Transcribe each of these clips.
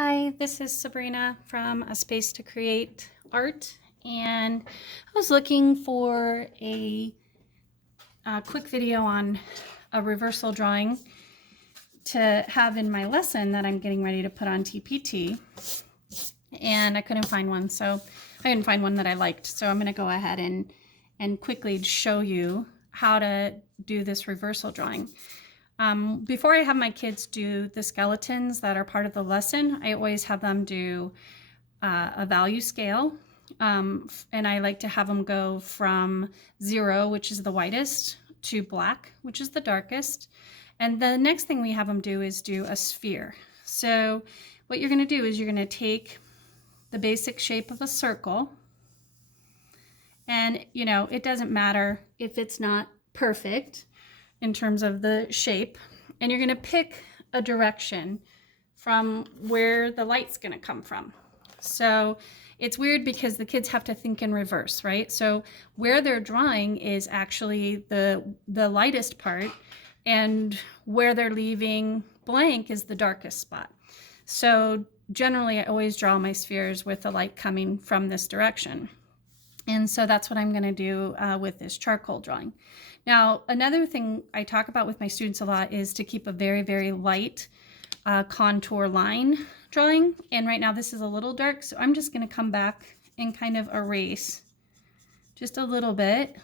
Hi, this is Sabrina from A Space to Create Art, and I was looking for a quick video on a reversal drawing to have in my lesson that I'm getting ready to put on TPT, and I couldn't find one, so I didn't find one that I liked, so I'm going to go ahead and quickly show you how to do this reversal drawing. Before I have my kids do the skeletons that are part of the lesson, I always have them do a value scale. And I like to have them go from 0, which is the whitest, to black, which is the darkest. And the next thing we have them do is do a sphere. So what you're going to do is you're going to take the basic shape of a circle. And, you know, it doesn't matter if it's not perfect in terms of the shape, and you're going to pick a direction from where the light's going to come from. So it's weird because the kids have to think in reverse, right? So where they're drawing is actually the lightest part, and where they're leaving blank is the darkest spot. So generally I always draw my spheres with the light coming from this direction. And so that's what I'm going to do with this charcoal drawing. Now, another thing I talk about with my students a lot is to keep a very, very light contour line drawing. And right now this is a little dark, so I'm just going to come back and kind of erase just a little bit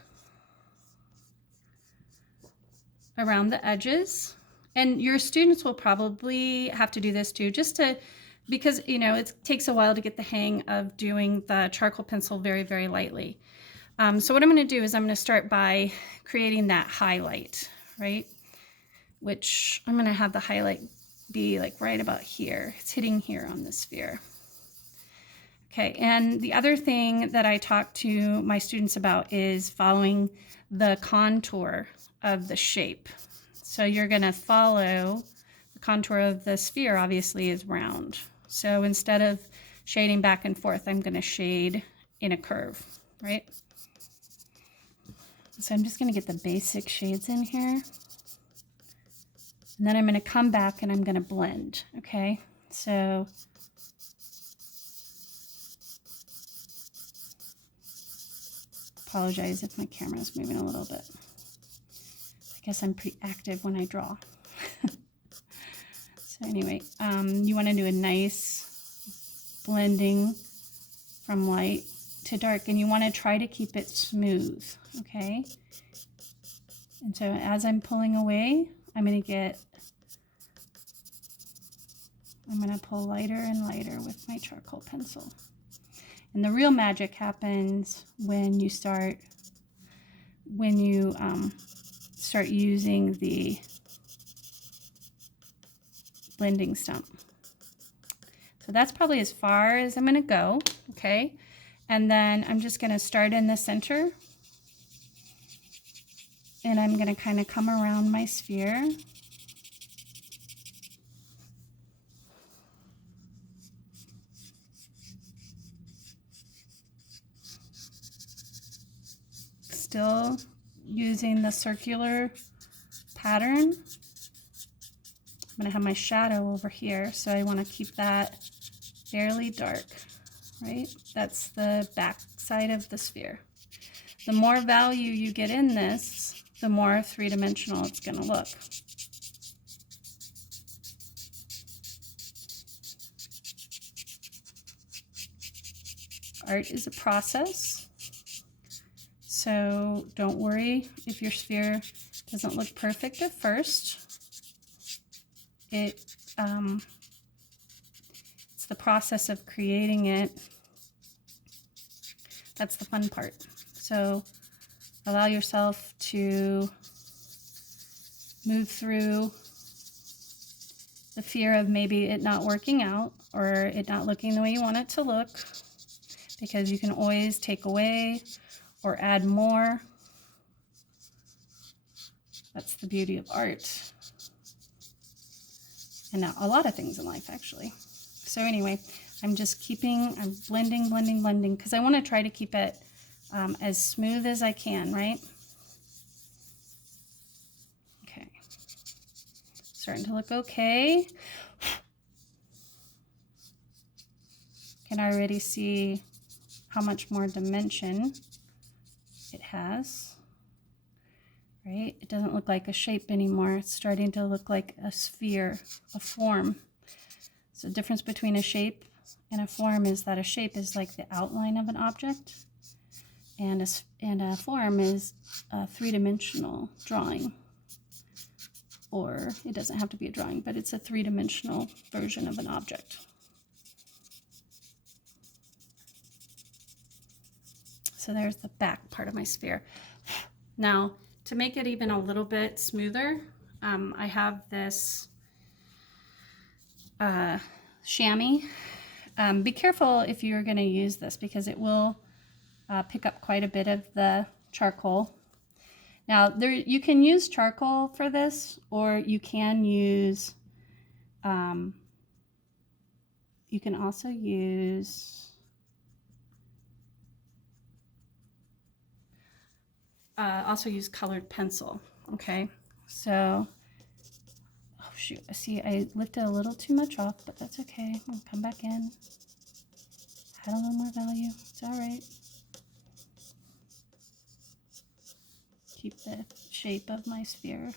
around the edges. And your students will probably have to do this too, just to, because, you know, it takes a while to get the hang of doing the charcoal pencil very, very lightly. So what I'm going to do is I'm going to start by creating that highlight, right? Which I'm going to have the highlight be like right about here. It's hitting here on the sphere. Okay, and the other thing that I talk to my students about is following the contour of the shape. So you're going to follow the contour of the sphere, obviously is round. So instead of shading back and forth, I'm going to shade in a curve, right? So I'm just going to get the basic shades in here. And then I'm going to come back and I'm going to blend, okay? So apologize if my camera is moving a little bit. I guess I'm pretty active when I draw. So anyway, you want to do a nice blending from light to dark, and you want to try to keep it smooth, okay? And so as I'm pulling away, I'm going to pull lighter and lighter with my charcoal pencil. And the real magic happens when you start using the blending stump. So that's probably as far as I'm going to go, okay? And then I'm just going to start in the center, and I'm going to kind of come around my sphere. Still using the circular pattern. I'm going to have my shadow over here, so I want to keep that fairly dark, right? That's the back side of the sphere. The more value you get in this, the more three-dimensional it's going to look. Art is a process, so don't worry if your sphere doesn't look perfect at first. It's the process of creating it. That's the fun part. So allow yourself to move through the fear of maybe it not working out or it not looking the way you want it to look, because you can always take away or add more. That's the beauty of art. And a lot of things in life, actually. So anyway, I'm blending, blending, blending, because I want to try to keep it as smooth as I can, right? Okay. Starting to look okay. can already see how much more dimension it has, right? It doesn't look like a shape anymore. It's starting to look like a sphere, a form. So the difference between a shape and a form is that a shape is like the outline of an object, and a form is a three-dimensional drawing. Or it doesn't have to be a drawing, but it's a three-dimensional version of an object. So there's the back part of my sphere. Now, to make it even a little bit smoother, I have this chamois. Be careful if you're going to use this because it will pick up quite a bit of the charcoal. Now, you can use charcoal for this, or you can use, you can also use colored pencil. Okay, so, oh shoot, see, I lifted a little too much off, but that's okay. I'll come back in. Had a little more value. It's all right. Keep the shape of my sphere.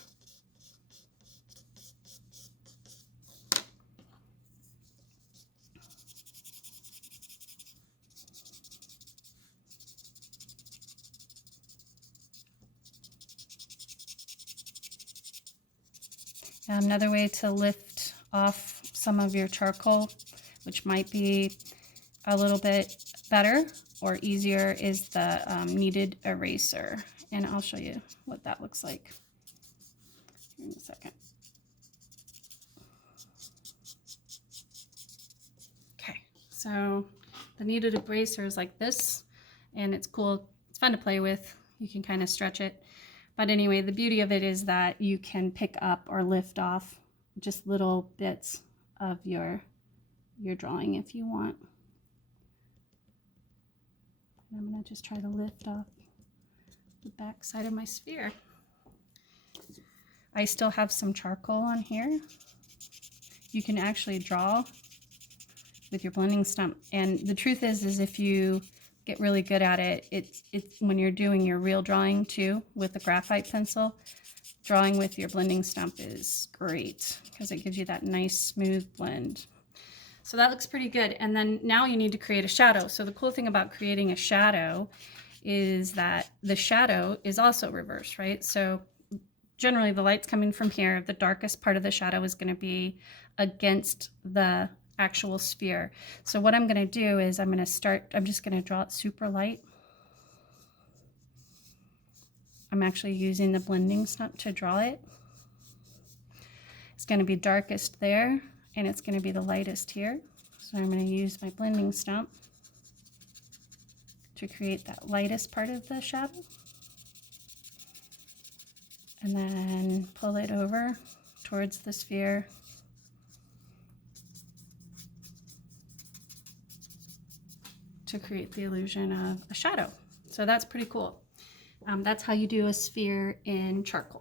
Another way to lift off some of your charcoal, which might be a little bit better or easier, is the kneaded eraser. And I'll show you what that looks like in a second. Okay, so the kneaded eraser is like this, and it's cool. It's fun to play with. You can kind of stretch it. But anyway, the beauty of it is that you can pick up or lift off just little bits of your drawing if you want. And I'm going to just try to lift off the back side of my sphere. I still have some charcoal on here. You can actually draw with your blending stump. And the truth is if you get really good at it, it's when you're doing your real drawing too with the graphite pencil, drawing with your blending stump is great because it gives you that nice smooth blend. So that looks pretty good. And then now you need to create a shadow. So the cool thing about creating a shadow is that the shadow is also reversed, right? So generally the light's coming from here. The darkest part of the shadow is going to be against the actual sphere. So what I'm going to do is I'm just going to draw it super light. I'm actually using the blending stump to draw it. It's going to be darkest there, and it's going to be the lightest here. So I'm going to use my blending stump to create that lightest part of the shadow. And then pull it over towards the sphere. To create the illusion of a shadow. So that's pretty cool. That's how you do a sphere in charcoal.